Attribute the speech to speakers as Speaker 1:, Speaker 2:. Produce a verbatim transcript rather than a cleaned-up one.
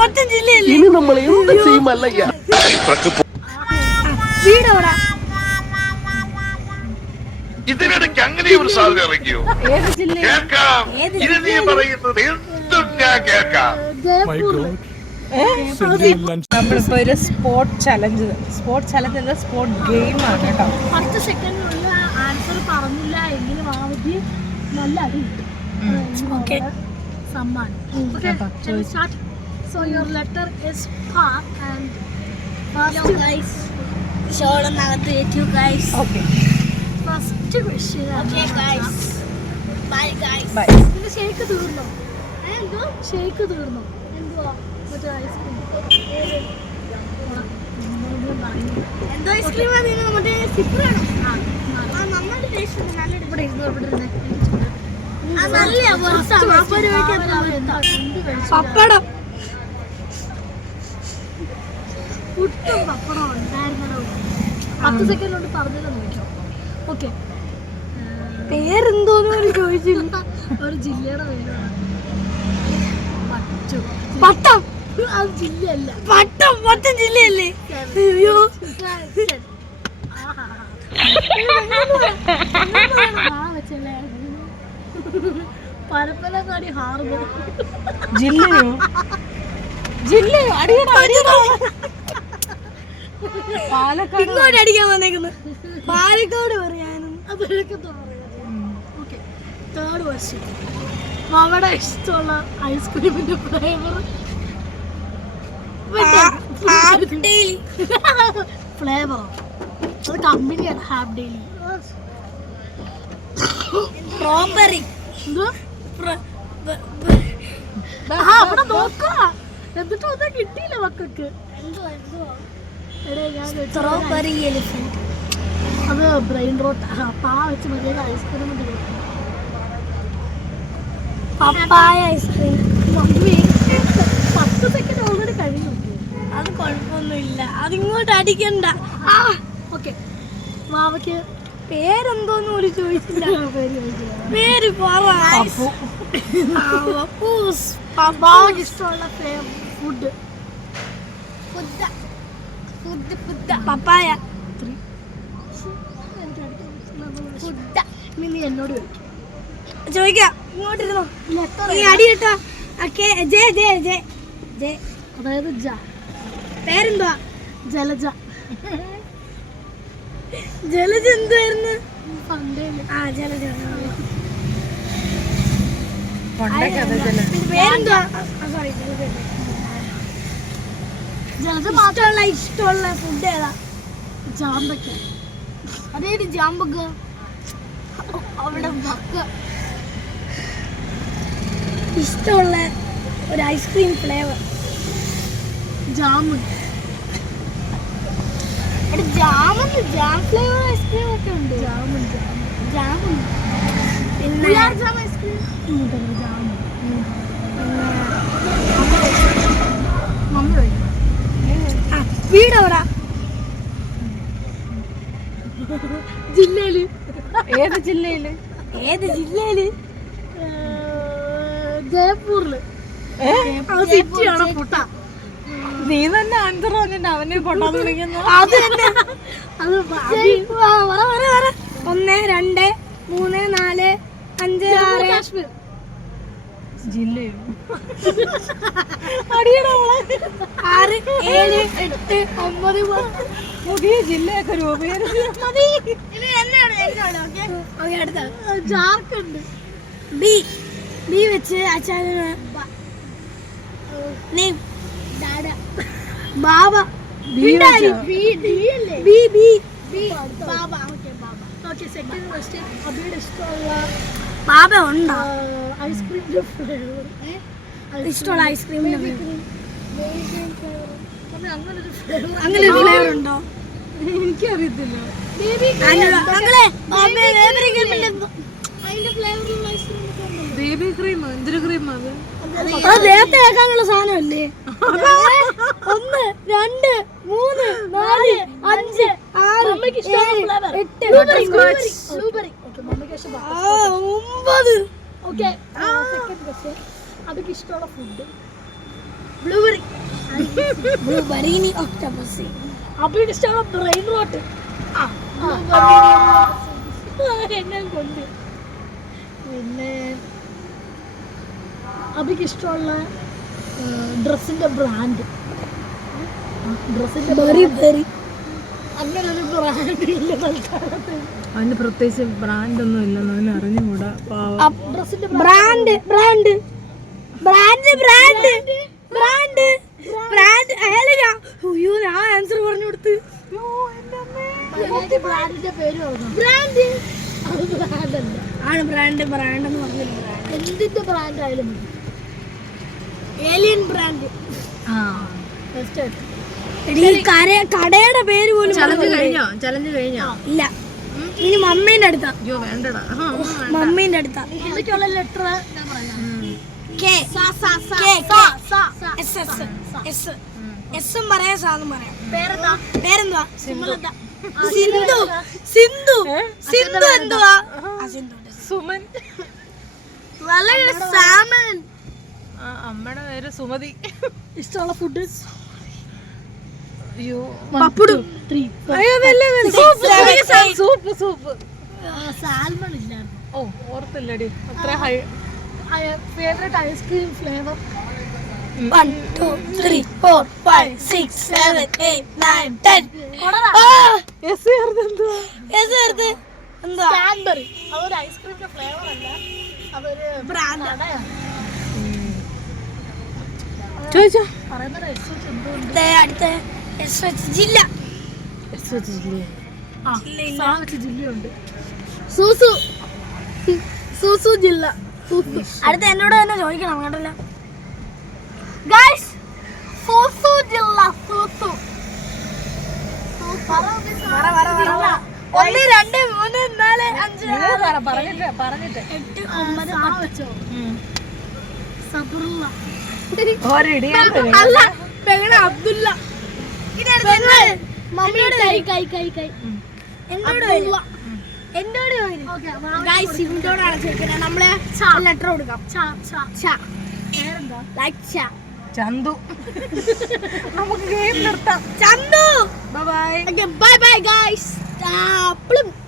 Speaker 1: ഇനി നമ്മൾ എന്ത് ചെയ്യുമല്ലയ്യ.
Speaker 2: ഇതിനിടയ്ക്ക് അങ്ങനെ ഒരു സാധ്യത ഇറങ്ങിയോ? കേൾക്കാം. ഇത് നീ പറയുന്നത് എന്തും ഞാൻ കേൾക്കാം.
Speaker 3: നമ്മളിപ്പോ ഒരു സ്പോർട്ട് ചലഞ്ച് സ്പോർട്ട് ചലഞ്ച് എന്ന സ്പോർട്ട് ഗെയിം ആണ് കേട്ടോ.
Speaker 4: പത്ത് സെക്കൻഡിനുള്ള ആൻസർ പറഞ്ഞില്ല എങ്കിലും ആദ്യം നല്ല അടി കിട്ടും. സമ്മാനം. So your letter is Pa and first guys.
Speaker 5: ഷോളൊന്നകത്ത് ഏറ്റു guys.
Speaker 3: Okay.
Speaker 4: First question.
Speaker 5: Okay guys. Bye guys.
Speaker 3: Bye.
Speaker 4: പിന്നെ ഷേക്ക് തീർന്നോ? എന്തോ ഷേക്ക് തീർന്നോ? എന്തുവാ? മറ്റേ ഐസ്ക്രീം.
Speaker 5: എന്തോ ഐസ്ക്രീം ആണ് മറ്റേ സിപ്പറാണോ? ആ നമ്മുടെ ടേസ്റ്റ് നല്ല ഇവിടെ ഇരുന്നു ഇവിടെ ഇരുന്ന്. ആ നല്ല
Speaker 4: പപ്പടം പുട്ടും പപ്പടം ഉണ്ടായിരുന്നോ? പത്ത് സെക്കൻഡ് കൊണ്ട് പറഞ്ഞത് നോക്കാം. ഓക്കെ,
Speaker 5: പേരെന്തോന്നു ചോദിച്ചില്ല.
Speaker 4: ഒരു ജില്ലയുടെ പേരാണ്.
Speaker 5: പട്ടം.
Speaker 4: അത് ജില്ലയല്ല.
Speaker 5: പട്ടം പട്ടം ജില്ലയല്ലേ? അയ്യോ
Speaker 4: പരപ്പനങ്ങാടി ഹാർബർ.
Speaker 3: ജില്ലയോ ജില്ലയോ അടിയടാ അടിയടാ. പാലക്കാട്
Speaker 5: ഇങ്ങോട്ട് അടിക്കാൻ വന്നേക്കുന്നു. പാലക്കാട് പറയാനും
Speaker 4: അതൊക്കെ പറയാം. Okay, third question. അവിടെ ഇഷ്ടമുള്ള ഐസ്ക്രീമിന്റെ ഫ്ലേവർ ഫ്ലേവറോ? അത് കമ്പനിയാണ് ഹാഫ് ഡെയിലി.
Speaker 5: സ്ട്രോബെറി.
Speaker 4: അവിടെ നോക്കുക എന്നിട്ടും ഒന്നും കിട്ടിയില്ല മക്കൾക്ക്.
Speaker 5: Strawberry elephant.
Speaker 4: അത് ബ്രെയിൻ റോട്ട്. പാ വെച്ച് മതിയായ ഐസ്ക്രീം
Speaker 5: പപ്പായ ഐസ്ക്രീം.
Speaker 4: പത്ത് സെക്കൻഡ് ഓൾറെഡി കഴിഞ്ഞു.
Speaker 5: അത് കുഴപ്പമൊന്നുമില്ല, അതിങ്ങോട്ട് അടിക്കണ്ട.
Speaker 4: ഓക്കെ, മാവയ്ക്ക്
Speaker 5: പേരെന്തോന്ന് ഒരു ചോദിച്ചില്ല.
Speaker 4: പേര് ചോദിച്ചില്ല.
Speaker 5: പേര്
Speaker 4: മാവയ്ക്ക് ഇഷ്ടമുള്ള ഫുഡ്
Speaker 5: പപ്പായ.
Speaker 4: നീ എന്നോട്
Speaker 5: ചോദിക്കാം. ഇങ്ങോട്ടിരുന്നോ? നീ അടി കിട്ടാ. ജയ ജയ ജയ ജയ.
Speaker 4: അതായത് ജ.
Speaker 5: പേരെന്തുവാ?
Speaker 4: ജലജ.
Speaker 5: ജലജ എന്തുവായിരുന്നു?
Speaker 4: ആ
Speaker 5: ജലജ.
Speaker 3: പേരെന്തുവാ?
Speaker 4: ജലജ
Speaker 5: മാത്രമുള്ള ഇഷ്ടമുള്ള ഫുഡ് ഏതാ?
Speaker 4: ജാമ്പക്ക.
Speaker 5: അതേത് ജാമ്പക്ക?
Speaker 4: അവിടെ മക്ക.
Speaker 5: ഇഷ്ടമുള്ള ഒരു ice cream flavour?
Speaker 4: Jamun.
Speaker 5: Jamun jam flavour ice cream ഒക്കെ ഉണ്ട്.
Speaker 4: ജാമുൻ
Speaker 5: ജാമുൻ പിന്നെ
Speaker 4: ജാം ഐസ്ക്രീം. ജാമുൻ
Speaker 5: വീടെവിടാ?
Speaker 4: ജില്ലയില്.
Speaker 3: ഏത് ജില്ലയില്?
Speaker 5: ഏത് ജില്ലയില്?
Speaker 4: ജയ്പൂരില്. സിറ്റിയാണോ പൊട്ട?
Speaker 3: നീ തന്നെ ആൻസർ പറഞ്ഞിട്ട് അവനെ പൊട്ടാന്ന് വിളിക്കുന്നു.
Speaker 5: അത് തന്നെ.
Speaker 4: അത്
Speaker 5: ഒന്ന് രണ്ട് മൂന്ന് നാല് അഞ്ച് ആറ്.
Speaker 4: കാശ്മീർ.
Speaker 3: ജില്ലയോ?
Speaker 5: ആറ് ഏഴ് എട്ട് ഒമ്പത്
Speaker 3: പുതിയ ജില്ലയൊക്കെ രൂപീകരിച്ചു.
Speaker 4: ജാർഖണ്ഡ്.
Speaker 5: ബി. ബി വെച്ച് അച്ഛന് ബാബ. B B
Speaker 4: second question. അബിയുടെ ഇഷ്ടമുള്ള
Speaker 5: ബാബ ഉണ്ടോ?
Speaker 4: ഐസ്ക്രീമിന്റെ ഫ്ലേവർ.
Speaker 5: ഇഷ്ടമുള്ള ഐസ്ക്രീമിന്റെ
Speaker 4: അങ്ങനൊരു ഫ്ലേവർ.
Speaker 5: അങ്ങനെ ഒരു ഫ്ലേവർ ഉണ്ടോ?
Speaker 3: എനിക്കറിയത്തില്ല.
Speaker 4: അതിന്റെ ഫ്ലേവറുള്ള ഐസ്ക്രീം ഒക്കെ ഉണ്ടല്ലോ.
Speaker 3: Baby cream. എന്തൊരു ക്രീം അത്?
Speaker 5: അത് നേരത്തെ കേൾക്കാനുള്ള സാധനമല്ലേ? ഒന്ന് രണ്ട് മൂന്ന് നാല് അഞ്ച് ആറ് ഏഴ് എട്ട് ഒമ്പത്.
Speaker 4: Okay, second question. അതൊക്കെ ഇഷ്ടമുള്ള ഫുഡ്?
Speaker 5: ബ്ലൂബെറി. Blueberry octopus.
Speaker 4: അഭിയുടെ ഇഷ്ടമുള്ള ബ്രെയിൻ റോട്ട്. എന്നെ കൊണ്ട്. പിന്നെ അഭിക്ക് ഇഷ്ടമുള്ള ഡ്രസ്സിന്റെ ബ്രാൻഡ്. ഡ്രസ്സിന്റെ
Speaker 5: ബെറി ബെറി.
Speaker 4: അങ്ങനെ ഒരു ബ്രാൻഡ് ഇല്ല തൽക്കാലത്ത്.
Speaker 3: അതിന് പ്രത്യേകിച്ച് ബ്രാൻഡ് ഒന്നും ഇല്ലെന്ന് അവന് അറിഞ്ഞുകൂടാ.
Speaker 4: ഡ്രസ്സിന്റെ
Speaker 5: brand brand brand brand brand brand. അയ്യോ ഞാൻ ആൻസർ പറഞ്ഞു കൊടുത്ത്.
Speaker 4: ബ്രാൻഡിന്റെ പേര് പറഞ്ഞു.
Speaker 5: ബ്രാൻഡ്
Speaker 4: അത് ബ്രാൻഡ് അല്ല.
Speaker 5: ആണ് ബ്രാൻഡ് ബ്രാൻഡ് എന്ന് പറഞ്ഞില്ല.
Speaker 4: എന്തിന്റെ ബ്രാൻഡ് ആയാലും മതി.
Speaker 5: Alien brand.
Speaker 3: ആ
Speaker 4: ബെസ്റ്റ്.
Speaker 5: കടയുടെ പേര് പോലും
Speaker 3: ചലഞ്ച് കഴിഞ്ഞോ? ചലഞ്ച് കഴിഞ്ഞോ?
Speaker 5: ഇല്ല. ഇനി മമ്മീന്റെ അടുത്താ.
Speaker 3: അയ്യോ വേണ്ടടാ.
Speaker 5: മമ്മീന്റെ അടുത്താ.
Speaker 4: എനിക്കുള്ള ലെറ്റർ ഞാൻ പറയാം.
Speaker 5: കെ
Speaker 4: സ സ സ
Speaker 5: കെ
Speaker 4: സ സ സ.
Speaker 5: എസ് എസ് എസ് എസും പറയാം സാന്നും പറയാം.
Speaker 4: പേരെന്താ?
Speaker 5: പേരെന്തുവാ? സിന്ധു സിന്ധു സിന്ധു എന്തുവാ?
Speaker 3: സുമൻ.
Speaker 5: വളരെ സാമൻ.
Speaker 3: അമ്മയുടെ പേര് സുമതി.
Speaker 4: ഇഷ്ടമുള്ള ഫുഡ്?
Speaker 3: അയ്യോ
Speaker 5: പപ്പടു.
Speaker 3: അയ്യോ സൂപ്പ് സൂപ്പ്.
Speaker 4: സാൽമൺ ഇല്ലായിരുന്നു.
Speaker 3: ഓ ഓർത്തില്ലടി. അത്ര high.
Speaker 4: Favourite ice cream flavour?
Speaker 5: One, two, three, four, five, six, seven, eight, nine, ten.
Speaker 3: Yes എന്തുവാ?
Speaker 5: എന്താ?
Speaker 4: കാഡ്ബറി. അതൊരു ഐസ്ക്രീമിന്റെ ഫ്ലേവർ അല്ല, അതൊരു
Speaker 5: ബ്രാൻഡ്.
Speaker 3: ചോദിച്ചോ.
Speaker 4: പറയുന്ന റിസോർട്ട് എന്തുകൊണ്ട്?
Speaker 5: അടുത്ത എസ് എച്ച് ജില്ല.
Speaker 4: ആ സാവച്ച് ജില്ലയുണ്ട്. സൂസു. സൂസു ജില്ല.
Speaker 5: അടുത്ത എന്നോട് തന്നെ ചോദിക്കണം കേട്ടല്ലോ. ഗൈസ് സൂസു ജില്ല. സൂസു. പറ പറ പറ. ഒന്ന് രണ്ട് മൂന്ന് നാല് അഞ്ച് ആറ്
Speaker 3: പറഞ്ഞിട്ട് പറഞ്ഞിട്ട്
Speaker 5: എട്ട് ഒമ്പത് പത്ത്.
Speaker 4: സബറുള്ള.
Speaker 3: ഒരിടി.
Speaker 5: അല്ല പെങ്ങളെ അബ്ദുല്ല.
Speaker 4: മമ്മിയോട് കൈ കൈ കൈ കൈ.
Speaker 5: എന്നോട് എന്നോട് ഗൈസ് ഇവരോടാണ് ചോദിക്കുന്നത്. നമ്മള് ലെറ്റർ കൊടുക്കാം.
Speaker 4: പേരെന്താ?
Speaker 5: ലൈക്ക് ച.
Speaker 3: ചന്തു. നമുക്ക് ഗെയിം നിർത്താം.
Speaker 5: Chandu.
Speaker 3: Bye bye.
Speaker 5: Bye bye guys. അപ്പളും